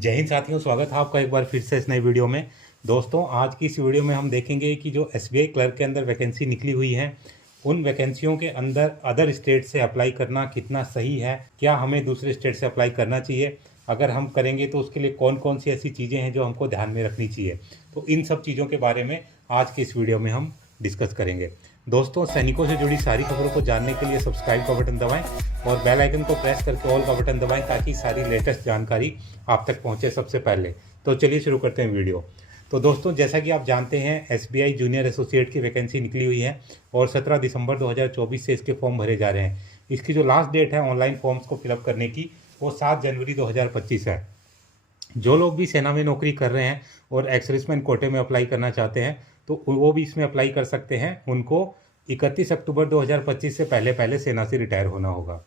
जय हिंद साथियों, स्वागत है आपका एक बार फिर से इस नई वीडियो में। दोस्तों, आज की इस वीडियो में हम देखेंगे कि जो एसबीआई क्लर्क के अंदर वैकेंसी निकली हुई है, उन वैकेंसियों के अंदर अदर स्टेट से अप्लाई करना कितना सही है, क्या हमें दूसरे स्टेट से अप्लाई करना चाहिए, अगर हम करेंगे तो उसके लिए कौन कौन सी ऐसी चीज़ें हैं जो हमको ध्यान में रखनी चाहिए। तो इन सब चीज़ों के बारे में आज की इस वीडियो में हम डिस्कस करेंगे। दोस्तों, सैनिकों से जुड़ी सारी खबरों को जानने के लिए सब्सक्राइब का बटन दबाएं और बेल आइकन को प्रेस करके ऑल का बटन दबाएं ताकि सारी लेटेस्ट जानकारी आप तक पहुंचे सबसे पहले। तो चलिए शुरू करते हैं वीडियो। तो दोस्तों, जैसा कि आप जानते हैं, एसबीआई जूनियर एसोसिएट की वैकेंसी निकली हुई है और 17 दिसंबर 2024 से इसके फॉर्म भरे जा रहे हैं। इसकी जो लास्ट डेट है ऑनलाइन फॉर्म्स को फिलअप करने की, वो 7 जनवरी 2025 है। जो लोग भी सेना में नौकरी कर रहे हैं और एक्स सर्विसमैन कोटे में अप्लाई करना चाहते हैं तो वो भी इसमें अप्लाई कर सकते हैं। उनको 31 अक्टूबर 2025 से पहले पहले सेना से रिटायर होना होगा।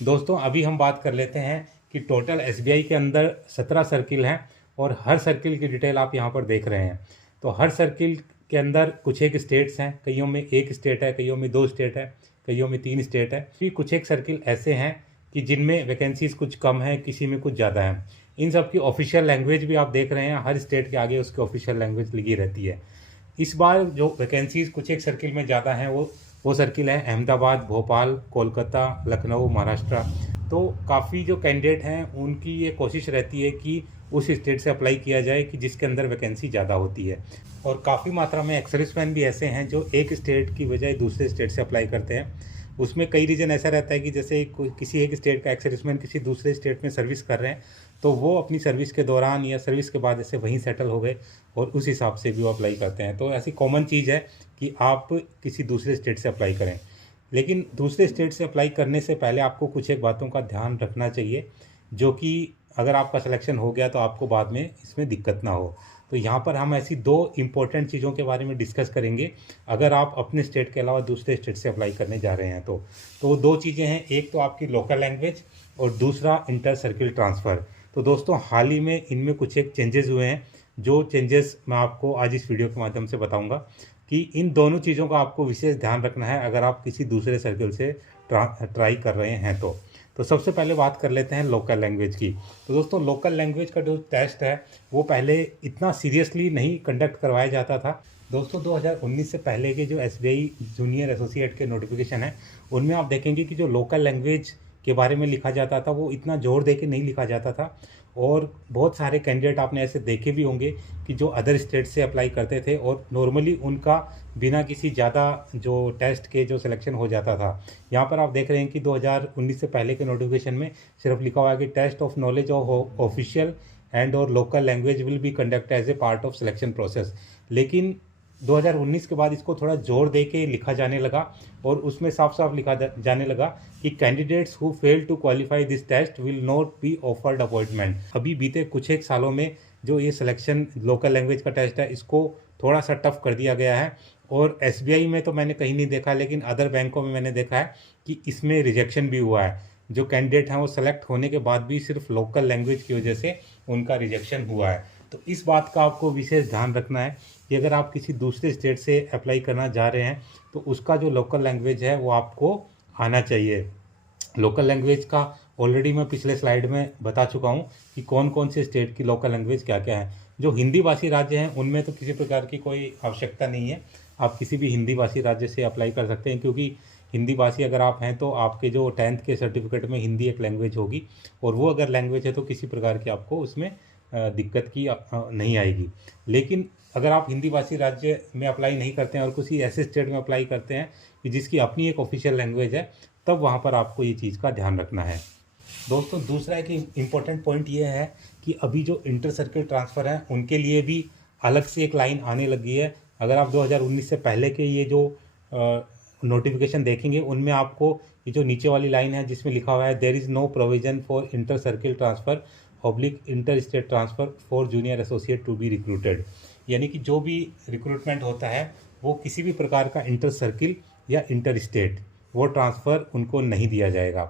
दोस्तों, अभी हम बात कर लेते हैं कि टोटल एसबीआई के अंदर 17 सर्किल हैं और हर सर्किल की डिटेल आप यहाँ पर देख रहे हैं। तो हर सर्किल के अंदर कुछ एक स्टेट्स हैं, कईयों में एक स्टेट है, कईयों में 2 स्टेट है, कईयों में 3 स्टेट है। फिर कुछ एक सर्किल ऐसे हैं कि जिनमें वैकेंसीज कुछ कम है, किसी में कुछ ज़्यादा है। इन सब की ऑफिशियल लैंग्वेज भी आप देख रहे हैं, हर स्टेट के आगे उसकी ऑफिशियल लैंग्वेज लिखी रहती है। इस बार जो वैकेंसीज कुछ एक सर्किल में ज़्यादा हैं वो सर्किल है अहमदाबाद, भोपाल, कोलकाता, लखनऊ, महाराष्ट्र। तो काफ़ी जो कैंडिडेट हैं उनकी ये कोशिश रहती है कि उस स्टेट से अप्लाई किया जाए कि जिसके अंदर वैकेंसी ज़्यादा होती है। और काफ़ी मात्रा में एक्स सर्विसमैन भी ऐसे हैं जो एक स्टेट की बजाय दूसरे स्टेट से अप्लाई करते हैं। उसमें कई रीज़न ऐसा रहता है कि जैसे किसी एक स्टेट का एक्स सर्विसमैन किसी दूसरे स्टेट में सर्विस कर रहे हैं, तो वो अपनी सर्विस के दौरान या सर्विस के बाद ऐसे वहीं सेटल हो गए और उस हिसाब से भी वो अप्लाई करते हैं। तो ऐसी कॉमन चीज़ है कि आप किसी दूसरे स्टेट से अप्लाई करें। लेकिन दूसरे स्टेट से अप्लाई करने से पहले आपको कुछ एक बातों का ध्यान रखना चाहिए, जो कि अगर आपका सिलेक्शन हो गया तो आपको बाद में इसमें दिक्कत ना हो। तो यहाँ पर हम ऐसी 2 इम्पोर्टेंट चीज़ों के बारे में डिस्कस करेंगे अगर आप अपने स्टेट के अलावा दूसरे स्टेट से अप्लाई करने जा रहे हैं। तो वो 2 चीज़ें हैं, एक तो आपकी लोकल लैंग्वेज और दूसरा इंटर सर्किल ट्रांसफ़र। तो दोस्तों, हाल ही में इनमें कुछ एक चेंजेस हुए हैं, जो चेंजेस मैं आपको आज इस वीडियो के माध्यम से बताऊंगा कि इन दोनों चीज़ों का आपको विशेष ध्यान रखना है अगर आप किसी दूसरे सर्किल से ट्राई कर रहे हैं। तो सबसे पहले बात कर लेते हैं लोकल लैंग्वेज की। तो दोस्तों, लोकल लैंग्वेज का जो टेस्ट है वो पहले इतना सीरियसली नहीं कंडक्ट करवाया जाता था। दोस्तों, 2019 से पहले के जो एसबीआई जूनियर एसोसिएट के नोटिफिकेशन है, उनमें आप देखेंगे कि जो लोकल लैंग्वेज के बारे में लिखा जाता था वो इतना जोर दे के नहीं लिखा जाता था। और बहुत सारे कैंडिडेट आपने ऐसे देखे भी होंगे कि जो अदर स्टेट से अप्लाई करते थे और नॉर्मली उनका बिना किसी ज़्यादा जो टेस्ट के जो सिलेक्शन हो जाता था। यहाँ पर आप देख रहे हैं कि 2019 से पहले के नोटिफिकेशन में सिर्फ लिखा हुआ है कि test of knowledge of official and और local language will be conduct as a part of selection process. लेकिन 2019 के बाद इसको थोड़ा जोर दे के लिखा जाने लगा और उसमें साफ साफ लिखा जाने लगा कि candidates who fail to qualify this test will not be offered appointment. अभी बीते कुछ एक सालों में जो ये सिलेक्शन लोकल लैंग्वेज का टेस्ट है, इसको थोड़ा सा टफ कर दिया गया है। और एसबीआई में तो मैंने कहीं नहीं देखा, लेकिन अदर बैंकों में मैंने देखा है कि इसमें रिजेक्शन भी हुआ है। जो कैंडिडेट हैं वो सेलेक्ट होने के बाद भी सिर्फ लोकल लैंग्वेज की वजह से उनका रिजेक्शन हुआ है। तो इस बात का आपको विशेष ध्यान रखना है कि अगर आप किसी दूसरे स्टेट से अप्लाई करना जा रहे हैं तो उसका जो लोकल लैंग्वेज है वो आपको आना चाहिए। लोकल लैंग्वेज का ऑलरेडी मैं पिछले स्लाइड में बता चुका हूँ कि कौन कौन से स्टेट की लोकल लैंग्वेज क्या क्या है। जो हिंदी भाषी राज्य हैं उनमें तो किसी प्रकार की कोई आवश्यकता नहीं है, आप किसी भी हिंदी भाषी राज्य से अप्लाई कर सकते हैं, क्योंकि हिंदी भाषी अगर आप हैं तो आपके जो 10th के सर्टिफिकेट में हिंदी एक लैंग्वेज होगी और वो अगर लैंग्वेज है तो किसी प्रकार की आपको उसमें दिक्कत की नहीं आएगी। लेकिन अगर आप हिंदी भाषी राज्य में अप्लाई नहीं करते हैं और किसी ऐसे स्टेट में अप्लाई करते हैं कि जिसकी अपनी एक ऑफिशियल लैंग्वेज है, तब वहाँ पर आपको ये चीज़ का ध्यान रखना है। दोस्तों, दूसरा एक इम्पॉर्टेंट पॉइंट ये है कि अभी जो इंटर सर्किल ट्रांसफ़र है उनके लिए भी अलग से एक लाइन आने लगी है। अगर आप 2019 से पहले के ये जो नोटिफिकेशन देखेंगे उनमें आपको ये जो नीचे वाली लाइन है जिसमें लिखा हुआ है there is no provision for inter circle transfer oblique inter state transfer for junior associate to be recruited. यानी कि जो भी रिक्रूटमेंट होता है वो किसी भी प्रकार का इंटर सर्किल या इंटर स्टेट वो ट्रांसफ़र उनको नहीं दिया जाएगा।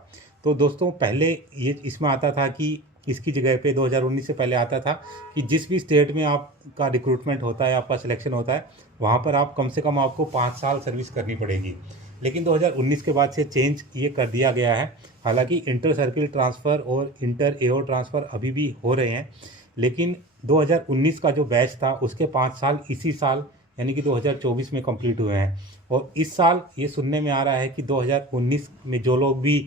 तो दोस्तों, पहले ये इसमें आता था कि इसकी जगह पे 2019 से पहले आता था कि जिस भी स्टेट में आपका रिक्रूटमेंट होता है, आपका सिलेक्शन होता है, वहाँ पर आप कम से कम आपको 5 साल सर्विस करनी पड़ेगी। लेकिन 2019 के बाद से चेंज ये कर दिया गया है। हालांकि इंटर सर्किल ट्रांसफ़र और इंटर एओ ट्रांसफ़र अभी भी हो रहे हैं, लेकिन 2019 का जो बैच था उसके 5 साल इसी साल यानी कि 2024 में कंप्लीट हुए हैं। और इस साल ये सुनने में आ रहा है कि 2019 में जो लोग भी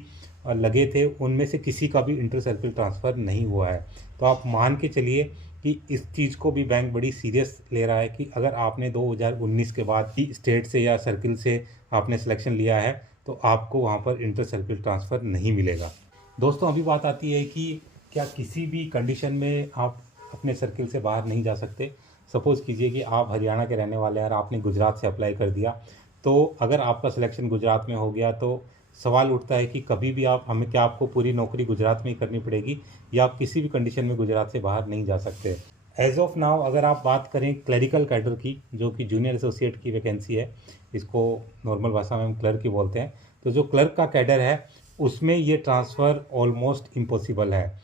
लगे थे उनमें से किसी का भी इंटर सर्किल ट्रांसफ़र नहीं हुआ है। तो आप मान के चलिए कि इस चीज़ को भी बैंक बड़ी सीरियस ले रहा है कि अगर आपने 2019 के बाद ही स्टेट से या सर्किल से आपने सिलेक्शन लिया है तो आपको वहाँ पर इंटर सर्किल ट्रांसफ़र नहीं मिलेगा। दोस्तों, अभी बात आती है कि क्या किसी भी कंडीशन में आप अपने सर्किल से बाहर नहीं जा सकते। सपोज़ कीजिए कि आप हरियाणा के रहने वाले हैं और आपने गुजरात से अप्लाई कर दिया, तो अगर आपका सिलेक्शन गुजरात में हो गया तो सवाल उठता है कि कभी भी क्या आपको पूरी नौकरी गुजरात में ही करनी पड़ेगी या आप किसी भी कंडीशन में गुजरात से बाहर नहीं जा सकते। एज ऑफ नाउ अगर आप बात करें क्लरिकल कैडर की, जो कि जूनियर एसोसिएट की वैकेंसी है, इसको नॉर्मल भाषा में हम क्लर्क ही बोलते हैं, तो जो क्लर्क का कैडर है उसमें ये ट्रांसफ़र ऑलमोस्ट इम्पॉसिबल है।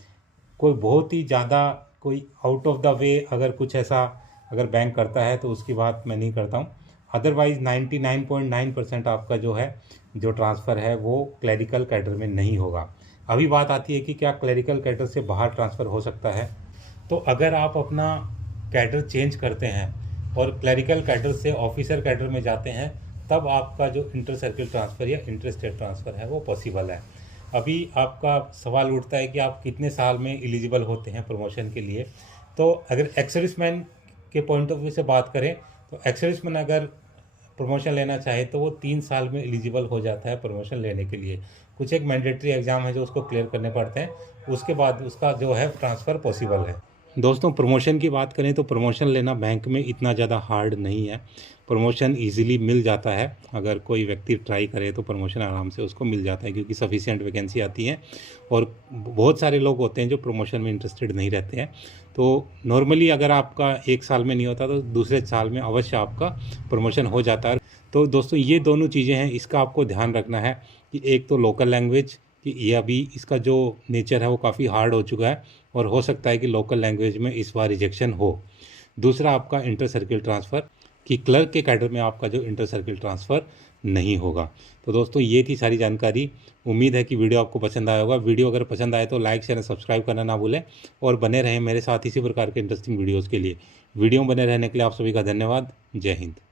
कोई बहुत ही ज़्यादा कोई आउट ऑफ द वे अगर कुछ ऐसा अगर बैंक करता है तो उसकी बात मैं नहीं करता हूँ। अदरवाइज़ 99.9% आपका जो ट्रांसफ़र है वो क्लरिकल कैडर में नहीं होगा। अभी बात आती है कि क्या क्लरिकल कैडर से बाहर ट्रांसफ़र हो सकता है। तो अगर आप अपना कैडर चेंज करते हैं और क्लरिकल कैडर से ऑफिसर कैडर में जाते हैं, तब आपका जो इंटर सर्किल ट्रांसफ़र या इंटर स्टेट ट्रांसफ़र है वो पॉसिबल है। अभी आपका सवाल उठता है कि आप कितने साल में एलिजिबल होते हैं प्रमोशन के लिए। तो अगर एक्स सर्विसमैन के पॉइंट ऑफ व्यू से बात करें तो एक्स सर्विसमैन अगर प्रमोशन लेना चाहे तो वो 3 साल में एलिजिबल हो जाता है प्रमोशन लेने के लिए। कुछ एक मैंडेटरी एग्ज़ाम है जो उसको क्लियर करने पड़ते हैं, उसके बाद उसका जो है ट्रांसफ़र पॉसिबल है। दोस्तों, प्रमोशन की बात करें तो प्रमोशन लेना बैंक में इतना ज़्यादा हार्ड नहीं है। प्रमोशन इजीली मिल जाता है। अगर कोई व्यक्ति ट्राई करे तो प्रमोशन आराम से उसको मिल जाता है, क्योंकि सफिशिएंट वैकेंसी आती है और बहुत सारे लोग होते हैं जो प्रमोशन में इंटरेस्टेड नहीं रहते हैं। तो नॉर्मली अगर आपका 1 साल में नहीं होता तो दूसरे साल में अवश्य आपका प्रमोशन हो जाता है। तो दोस्तों, ये दोनों चीज़ें हैं, इसका आपको ध्यान रखना है कि एक तो लोकल लैंग्वेज कि ये अभी इसका जो नेचर है वो काफ़ी हार्ड हो चुका है और हो सकता है कि लोकल लैंग्वेज में इस बार रिजेक्शन हो। दूसरा आपका इंटर सर्किल ट्रांसफ़र कि क्लर्क के कैडर में आपका जो इंटर सर्किल ट्रांसफ़र नहीं होगा। तो दोस्तों, ये थी सारी जानकारी। उम्मीद है कि वीडियो आपको पसंद आया होगा। वीडियो अगर पसंद आए तो लाइक शेयर सब्सक्राइब करना ना भूलें और बने रहें मेरे साथ इसी प्रकार के इंटरेस्टिंग वीडियोज़ के लिए। वीडियो में बने रहने के लिए आप सभी का धन्यवाद। जय हिंद।